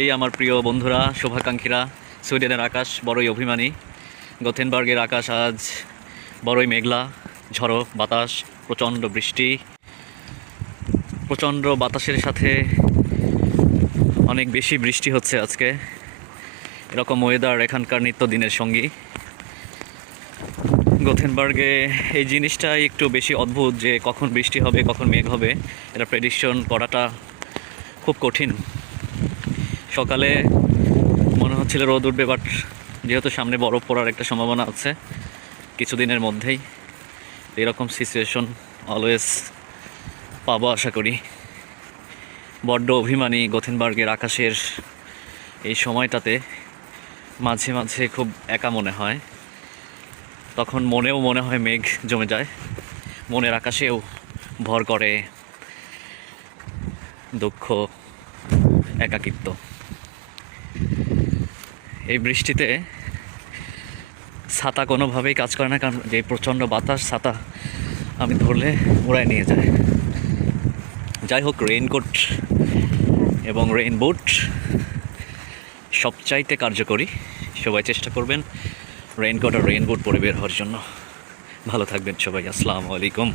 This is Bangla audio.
এই আমার প্রিয় বন্ধুরা, শুভাকাঙ্ক্ষীরা, সুইডেনের আকাশ বড়ই অভিমানী। গোথেনবার্গের আকাশ আজ বড়ই মেঘলা, ঝড়ো বাতাস, প্রচণ্ড বৃষ্টি, প্রচণ্ড বাতাসের সাথে অনেক বেশি বৃষ্টি হচ্ছে আজকে। এরকম ওয়েদার এখানকার নিত্যদিনের সঙ্গী। গোথেনবার্গে এই জিনিসটাই একটু বেশি অদ্ভুত যে কখন বৃষ্টি হবে, কখন মেঘ হবে, এটা প্রেডিকশন করাটা খুব কঠিন। সকালে মনে হচ্ছিল রোদ উঠবে, বাট যেহেতু সামনে বরফ পড়ার একটা সম্ভাবনা আছে কিছুদিনের মধ্যেই, এরকম সিচুয়েশন অলওয়েজ পাবো আশা করি। বড্ড অভিমানী গোথেনবার্গের আকাশের এই সময়টাতে। মাঝে মাঝে খুব একা মনে হয়, তখন মনেও মনে হয় মেঘ জমে যায়, মনের আকাশেও ভর করে দুঃখ, একাকিত্ব। এই বৃষ্টিতে ছাতা কোনোভাবেই কাজ করে না, কারণ যে প্রচণ্ড বাতাস ছাতা আমি ধরলে উড়ায় নিয়ে যায়। যাই হোক, রেইনকোট এবং রেইনবুট সবচাইতে কার্যকরী। সবাই চেষ্টা করবেন রেইনকোট আর রেইনবুট পরে বের হওয়ার জন্য। ভালো থাকবেন সবাই। আসসালামু আলাইকুম।